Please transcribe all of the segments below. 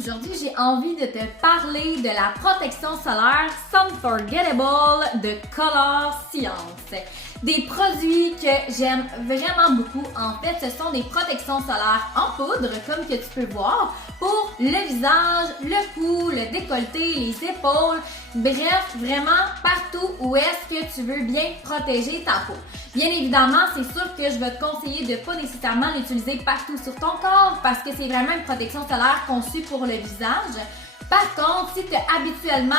Aujourd'hui, j'ai envie de te parler de la protection solaire Sunforgettable de Color Science. Des produits que j'aime vraiment beaucoup. En fait, ce sont des protections solaires en poudre, comme que tu peux voir, pour le visage, le cou, le décolleté, les épaules. Bref, vraiment partout où est-ce que tu veux bien protéger ta peau. Bien évidemment, c'est sûr que je vais te conseiller de pas nécessairement l'utiliser partout sur ton corps parce que c'est vraiment une protection solaire conçue pour le visage. Par contre, si tu habituellement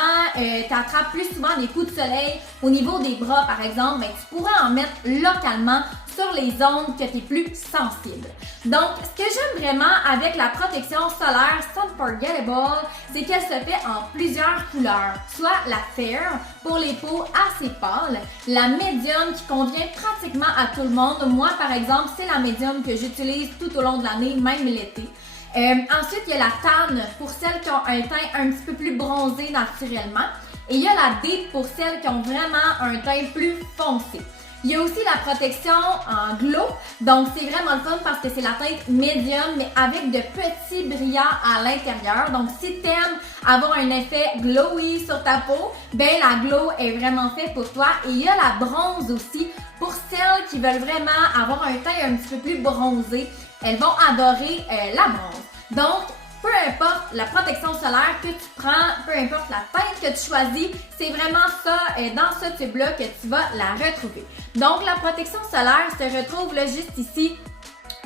t'attrapes plus souvent des coups de soleil au niveau des bras par exemple, ben, tu pourras en mettre localement sur les zones que tu es plus sensible. Donc, ce que j'aime vraiment avec la protection solaire Sunforgettable, c'est qu'elle se fait en plusieurs couleurs. Soit la Fair pour les peaux assez pâles, la Medium qui convient pratiquement à tout le monde. Moi, par exemple, c'est la Medium que j'utilise tout au long de l'année, même l'été. Ensuite, il y a la Tan pour celles qui ont un teint un petit peu plus bronzé naturellement. Et il y a la Deep pour celles qui ont vraiment un teint plus foncé. Il y a aussi la protection en glow, donc c'est vraiment le fun parce que c'est la teinte médium mais avec de petits brillants à l'intérieur. Donc si tu aimes avoir un effet glowy sur ta peau, ben la glow est vraiment faite pour toi. Et il y a la bronze aussi pour celles qui veulent vraiment avoir un teint un petit peu plus bronzé. Elles vont adorer la bronze. Donc, peu importe la protection solaire que tu prends, peu importe la teinte que tu choisis, c'est vraiment ça, dans ce tube-là que tu vas la retrouver. Donc, la protection solaire se retrouve là juste ici,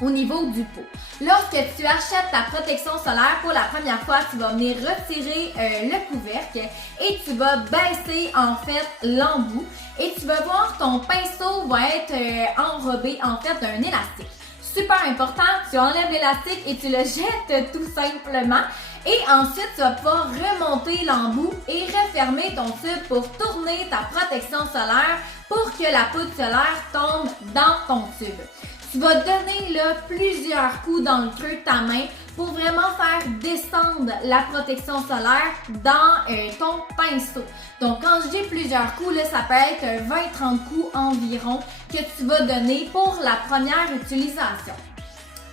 au niveau du pot. Lorsque tu achètes ta protection solaire pour la première fois, tu vas venir retirer le couvercle et tu vas baisser en fait l'embout et tu vas voir ton pinceau va être enrobé en fait d'un élastique. Super important, tu enlèves l'élastique et tu le jettes tout simplement. Et ensuite, tu vas pouvoir remonter l'embout et refermer ton tube pour tourner ta protection solaire pour que la poudre solaire tombe dans ton tube. Tu vas donner là, plusieurs coups dans le creux de ta main pour vraiment faire descendre la protection solaire dans ton pinceau. Donc, quand je dis plusieurs coups, là, ça peut être 20-30 coups environ que tu vas donner pour la première utilisation.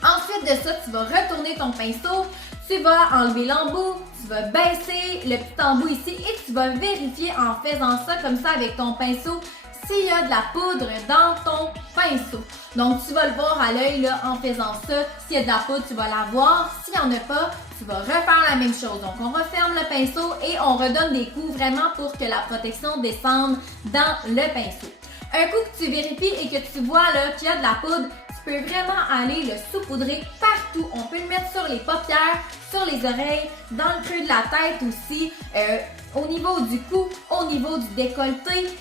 Ensuite de ça, tu vas retourner ton pinceau, tu vas enlever l'embout, tu vas baisser le petit embout ici et tu vas vérifier en faisant ça comme ça avec ton pinceau s'il y a de la poudre dans ton pinceau. Donc, tu vas le voir à l'œil en faisant ça. S'il y a de la poudre, tu vas la voir. S'il n'y en a pas, tu vas refaire la même chose. Donc, on referme le pinceau et on redonne des coups vraiment pour que la protection descende dans le pinceau. Un coup que tu vérifies et que tu vois là, qu'il y a de la poudre, tu peux vraiment aller le saupoudrer partout. On peut le mettre sur les paupières, sur les oreilles, dans le creux de la tête aussi, au niveau du cou, au niveau du décolleté,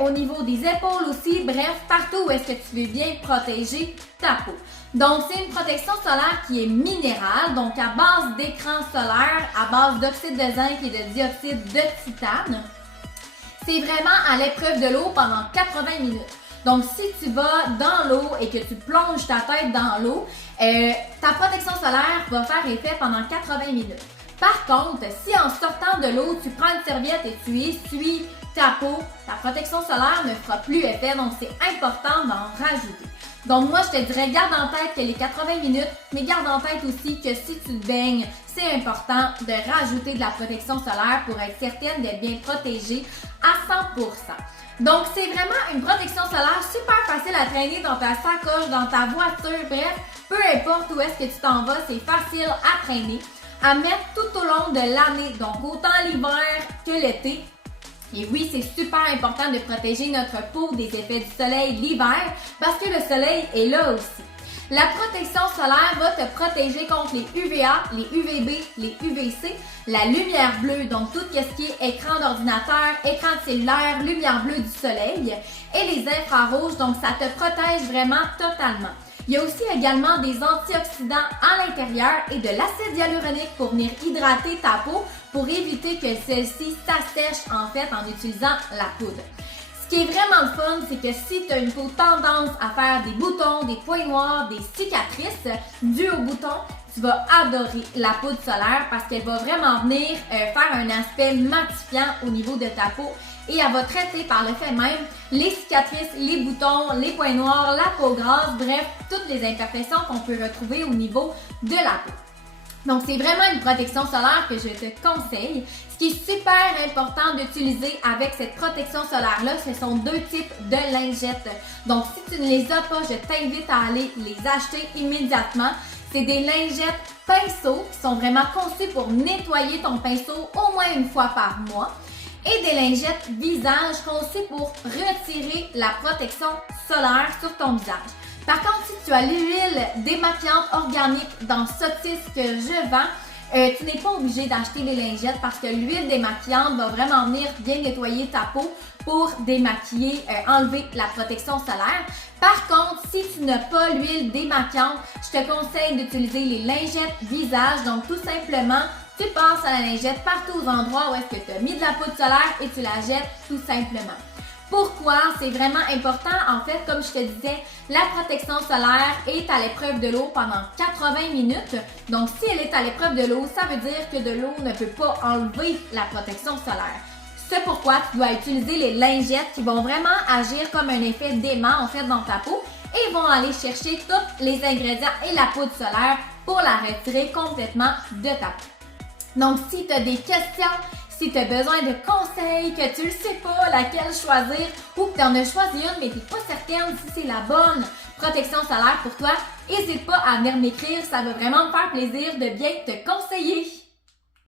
au niveau des épaules aussi. Bref, partout où est-ce que tu veux bien protéger ta peau. Donc, c'est une protection solaire qui est minérale, donc à base d'écran solaire, à base d'oxyde de zinc et de dioxyde de titane. C'est vraiment à l'épreuve de l'eau pendant 80 minutes. Donc, si tu vas dans l'eau et que tu plonges ta tête dans l'eau, ta protection solaire va faire effet pendant 80 minutes. Par contre, si en sortant de l'eau, tu prends une serviette et tu essuies ta peau, ta protection solaire ne fera plus effet, donc c'est important d'en rajouter. Donc moi, je te dirais, garde en tête que les 80 minutes, mais garde en tête aussi que si tu te baignes, c'est important de rajouter de la protection solaire pour être certaine d'être bien protégée à 100%. Donc, c'est vraiment une protection solaire super facile à traîner dans ta sacoche, dans ta voiture, bref, peu importe où est-ce que tu t'en vas, c'est facile à traîner, à mettre tout au long de l'année, donc autant l'hiver que l'été. Et oui, c'est super important de protéger notre peau des effets du soleil l'hiver parce que le soleil est là aussi. La protection solaire va te protéger contre les UVA, les UVB, les UVC, la lumière bleue, donc tout ce qui est écran d'ordinateur, écran de cellulaire, lumière bleue du soleil et les infrarouges, donc ça te protège vraiment totalement. Il y a aussi également des antioxydants à l'intérieur et de l'acide hyaluronique pour venir hydrater ta peau pour éviter que celle-ci s'assèche en fait en utilisant la poudre. Ce qui est vraiment le fun, c'est que si tu as une peau tendance à faire des boutons, des points noirs, des cicatrices dues aux boutons, tu vas adorer la poudre solaire parce qu'elle va vraiment venir faire un aspect matifiant au niveau de ta peau et elle va traiter par le fait même les cicatrices, les boutons, les points noirs, la peau grasse, bref, toutes les imperfections qu'on peut retrouver au niveau de la peau. Donc, c'est vraiment une protection solaire que je te conseille. Ce qui est super important d'utiliser avec cette protection solaire-là, ce sont deux types de lingettes. Donc, si tu ne les as pas, je t'invite à aller les acheter immédiatement. C'est des lingettes pinceaux qui sont vraiment conçues pour nettoyer ton pinceau au moins une fois par mois. Et des lingettes visage conçues pour retirer la protection solaire sur ton visage. Par contre, si tu as l'huile démaquillante organique dans Sotis que je vends, tu n'es pas obligé d'acheter les lingettes parce que l'huile démaquillante va vraiment venir bien nettoyer ta peau pour démaquiller, enlever la protection solaire. Par contre, si tu n'as pas l'huile démaquillante, je te conseille d'utiliser les lingettes visage. Donc, tout simplement, tu passes à la lingette partout aux endroits où est-ce que tu as mis de la poudre solaire et tu la jettes tout simplement. Pourquoi? C'est vraiment important. En fait, comme je te disais, la protection solaire est à l'épreuve de l'eau pendant 80 minutes. Donc, si elle est à l'épreuve de l'eau, ça veut dire que de l'eau ne peut pas enlever la protection solaire. C'est pourquoi tu dois utiliser les lingettes qui vont vraiment agir comme un effet d'aimant en fait dans ta peau et vont aller chercher tous les ingrédients et la poudre solaire pour la retirer complètement de ta peau. Donc, si tu as des questions, si tu as besoin de conseils, que tu ne sais pas laquelle choisir ou que tu en as choisi une mais tu n'es pas certaine si c'est la bonne protection solaire pour toi, n'hésite pas à venir m'écrire, ça va vraiment me faire plaisir de bien te conseiller.